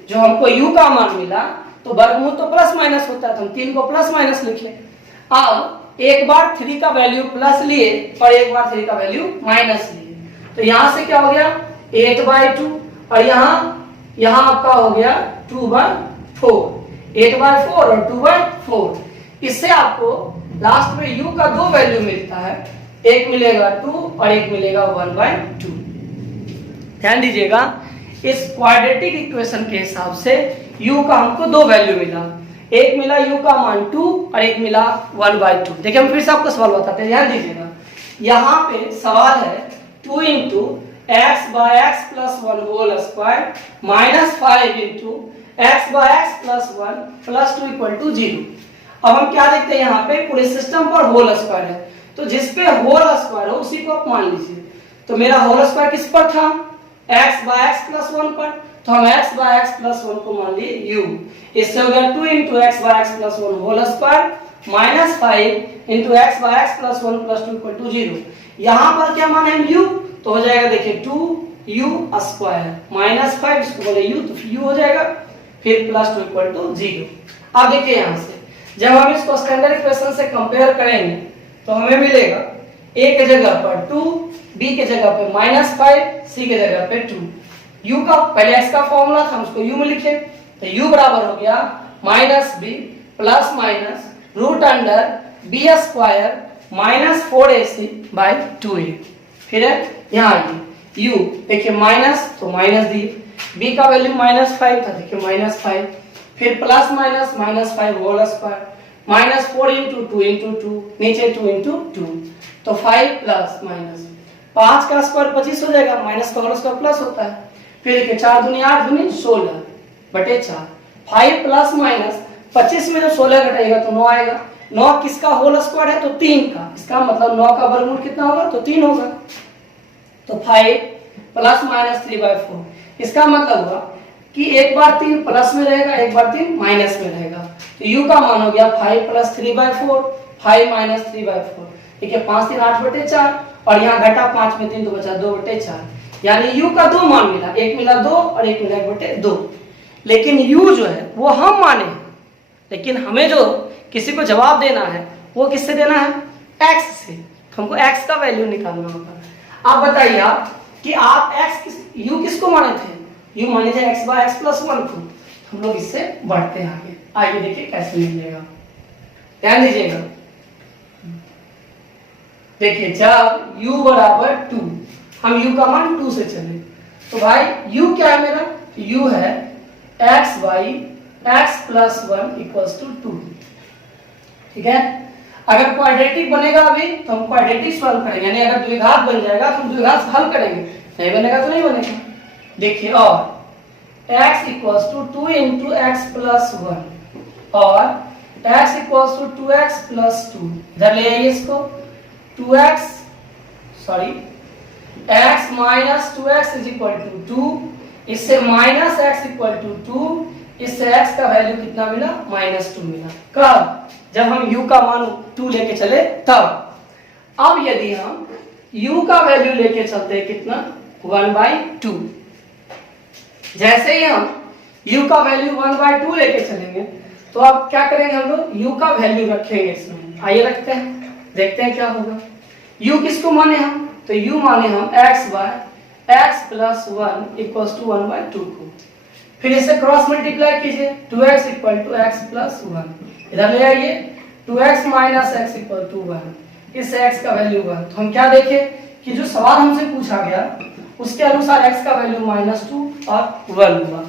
जो हमको u का मान मिला, तो वर्गमूल तो प्लस माइनस होता है, तो हम 3 को प्लस माइनस लिख लें। अब एक बार 3 का वैल्यू प्लस लिए और एक बार 3 का वैल्यू माइनस लिए, तो यहां से क्या हो गया 8/2, और यहाँ आपका हो गया 2/4, 8/4 और 2/4। इससे आपको लास्ट में u का 2 वैल्यू मिलता है, एक मिलेगा 2 और एक मिलेगा 1/2। ध्यान दीजिएगा, इस क्वाड्रेटिक इक्वेशन के हिसाब से u का हमको 2 वैल्यू मिला, एक मिला u का मान 2 और एक मिला 1/2। देखिए हम फिर से आपको सवाल बताते हैं, ध्यान दीजिएगा। यहाँ पे सवाल है 2 into x/x plus 1 whole square minus 5 into x/x plus 1 plus 2 equal to 0। अब हम क्या देखते हैं, यहाँ पे पूरे सिस्टम पर होल स्क्वायर है, तो जिस पे होल स्क्वायर हो उसी को आप मान लीजिए। तो मेरा होल स्क्वायर किस पर था, x/x प्लस 1 पर, तो हम x/x प्लस 1 को मान लिए u। इससे हो गया 2 into x/x plus 1 whole square minus 5 into x/x plus 1 plus 2 equal to 0। यहाँ पर क्या मान है u, तो हो जाएगा देखिए 2u स्क्वायर माइनस 5, इसको बोले u, तो u हो जाएगा, फिर प्लस 2 इक्वल टू 0। अब देखिए यहाँ से जब हम इसको स्टैंडर्ड इक्वेशन से कंपेयर करेंगे तो हमें मिलेगा a के जगह पर 2, b के जगह पे -5, c के जगह पे 2। u का पहले x का फॉर्मूला था, उसको u में लिखे, तो u बराबर हो गया -b plus minus root under b square -4ac by 2a। फिर यहाँ आइए u, देखिए माइनस तो माइनस दिए, b का वैल्यू -5 था, देखिए -5, फिर plus minus -5 whole square -4 into 2 into 2, नीचे 2 इंटू 2, तो 5 प्लस माइनस 5 का स्क्वायर 25 हो जाएगा, माइनस का होल स्क्वायर प्लस होता है। फिर देखिए 4 दूनी 8 दूनी 16 बटे 4, 5 प्लस माइनस 25 में जो 16 घटाएगा तो 9 आएगा। 9 किसका होल स्क्वायर है, तो 3 का, इसका मतलब 9 का वर्गमूल कितना होगा, तो 3 होगा। तो 5 प्लस माइनस 3/4, इसका मतलब हुआ कि एक बार 3 प्लस में रहेगा, एक बार 3 माइनस में रहेगा। तो u का मान हो गया 5 प्लस 3/4, 5 माइनस 3/4, ठीक है, 5 3 8 बटे 4, और यहाँ घटा 5 में 3 तो बचा 2 बटे 4। यानी u का 2 मान मिला, एक मिला 2 और एक मिला 1 बटे 2। लेकिन u जो है वो हम माने, लेकिन हमें जो किसी को जवाब देना है वो किससे देना है, x से। हमको x का वैल्यू निकालना होगा। आप बताइए आप कि आप u किसको माने थे, u माने थे x/x प्लस 1 को। हम लोग इससे बढ़ते हैं आगे, आगे देखिए कैसे मिलेगा, ध्यान दीजिएगा। देखिए जब u बराबर 2, हम u का मान 2 से चले, तो भाई u क्या है मेरा, u है x by x plus 1 equals to 2। ठीक है, अगर क्वाड्रेटिक बनेगा अभी तो हम क्वाड्रेटिक सॉल्व करेंगे, यानी अगर द्विघात बन जाएगा तो हम द्विघात हल करेंगे, नहीं बनेगा तो नहीं बनेगा। देखिए, और x equals to 2 into x plus 1 और x equals to 2x plus 2, इधर ले आइए इसको, 2x sorry x minus 2x is equal to 2, इससे माइनस x इक्वल टू 2, इससे x का वैल्यू कितना मिला, -2 मिला। कब, जब हम u का मान 2 लेके चले तब। अब यदि हम u का वैल्यू लेके चलते हैं कितना, 1/2, जैसे ही हम u का वैल्यू 1/2 लेके चलेंगे तो अब क्या करेंगे हम लोग, u का वैल्यू रखेंगे इसमें। आइए रखते हैं, देखते हैं क्या होगा। u किसको माने हम, तो u माने हम x by x plus 1 equals to 1/2 को, फिर इसे क्रॉस मल्टीप्लाई कीजिए, 2x equal to x plus 1, इधर ले आइए, 2x minus x equal to 1, इससे x का वैल्यू 1। तो हम क्या देखें कि जो सवाल हमसे पूछा गया उसके अनुसार x का वैल्यू -2 और 1 हुआ,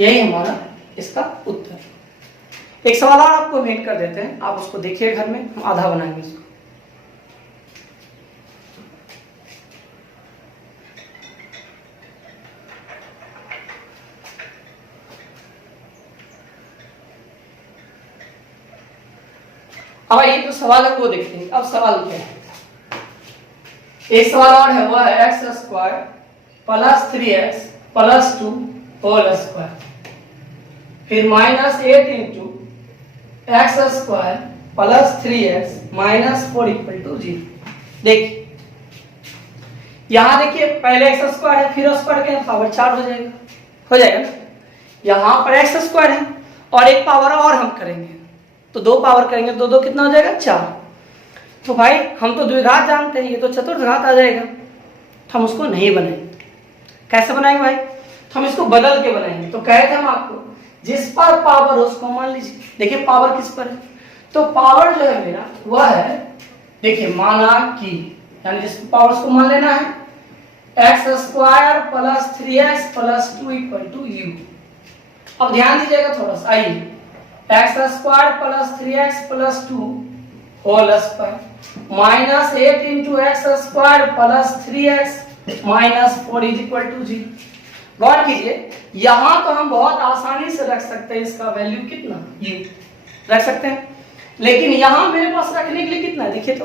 यही हमारा इसका उत्तर। एक सवाल और आपको मेक कर देते हैं, आप उसको देखिए घर में, हम आधा बनाएंगे इसको। अब ये जो सवाल है वो देखते हैं। अब सवाल क्या है, एक सवाल और है, वह है x square plus 3x plus 2 whole square, फिर -8 into x square plus 3x minus 4 equal to 0। देखिए यहां देखिए, पहले x स्क्वायर है, फिर स्क्वायर के पावर 4 हो जाएगा ना। यहां पर x स्क्वायर है और एक पावर और हम करेंगे, तो 2 पावर करेंगे, 2 2 कितना हो जाएगा, 4। तो भाई हम तो द्विघात जानते हैं, ये तो चतुर्घात आ जाएगा, तो हम उसको नहीं बनाएंगे। कैसे बनाएंगे भाई, तो हम इसको बदल के बनाएंगे। तो कहे थे हम आपको, जिस पर पावर हो उसको मान लीजिए। देखिए पावर किस पर है, तो पावर जो है मेरा वह है, देखिए माना कि, यानी जिस पावर उसको मान लेना है, x square plus 3x plus 2 equal to u। अब ध्यान दीजिएगा थोड़ा सा, आइए, x square plus 3x plus 2 whole square minus 8 into x square plus 3x minus 4 is equal to 0। गौर कीजिए, यहां तो हम बहुत आसानी से रख सकते हैं इसका वैल्यू कितना, u रख सकते हैं, लेकिन यहां मेरे पास रखने के लिए कितना है, देखिए तो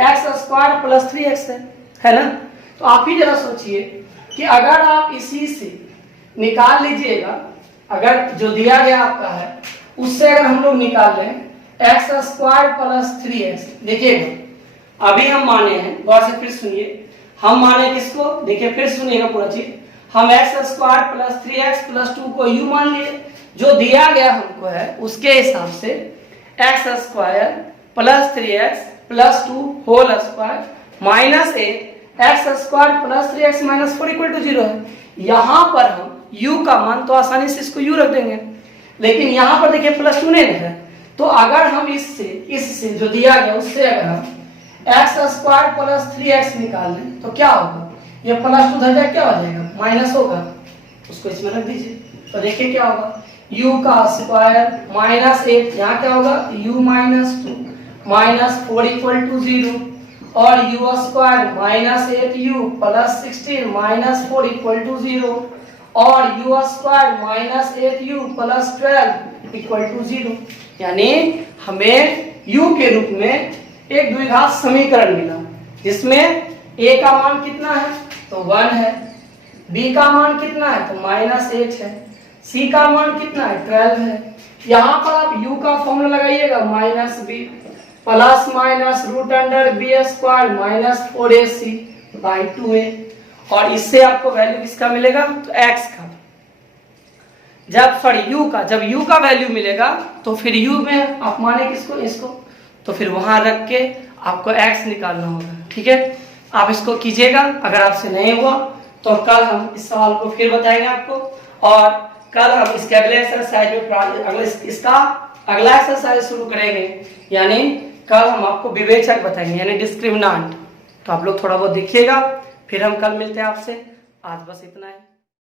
एक्स स्क्वायर प्लस 3x है ना। तो आप ही जरा सोचिए कि अगर आप इसी से निकाल लीजिएगा, अगर जो दिया गया आपका है उससे अगर हम लोग निकाल लें एक्स स्क्वायर प्लस 3x, देखिएगा अभी हम माने हैं, गौर से फिर सुनिए, हम माने किसको, देखिए फिर सुनिएगा पूरा चीज, हम x square plus 3x plus 2 को u मान लिए, जो दिया गया हमको है उसके हिसाब से x square plus 3x plus 2 whole square minus 8 x square plus 3x minus 4 equal to 0 है। यहाँ पर हम u का मान तो आसानी से इसको u रख देंगे, लेकिन यहाँ पर देखिए प्लस 2 नहीं है, तो अगर हम इससे जो दिया गया उससे अगर हम एक्स स्क्वायर प्लस 3x निकाल लें तो क्या होगा, ये प्लस 2 धर क्या हो जाएगा, माइनस होगा, उसको इसमें रख दीजिए। तो देखिए क्या होगा, u का स्क्वायर माइनस 8, यहाँ क्या होगा u minus 2 minus 4 equal to 0, और u square minus 8u plus 16 minus 4 equal to 0, और u square minus 8u plus 12 equal to 0। यानी हमें u के रूप में एक द्विघात समीकरण मिला, जिसमें a का मान कितना है, तो 1 है, b का मान कितना है, तो -8 है, c का मान कितना है, 12 है। यहाँ पर आप u का फॉर्मूला लगाइएगा, -b plus minus root under b square minus 4ac by 2a, और इससे आपको वैल्यू किसका मिलेगा, तो x का। जब जब u का वैल्यू मिलेगा तो फिर u में आप माने किसको, इसको, तो फिर वहां रख के आपको x निकालना होगा। ठीक है, आप इसको कीजिएगा, अगर आपसे नहीं हुआ तो कल हम इस सवाल को फिर बताएंगे आपको, और कल हम इसके अगले एक्सरसाइज में इसका अगला एक्सरसाइज शुरू करेंगे, यानी कल हम आपको विवेचक बताएंगे, यानी डिस्क्रिमिनेंट। तो आप लोग थोड़ा बहुत देखिएगा, फिर हम कल मिलते हैं आपसे। आज बस इतना है।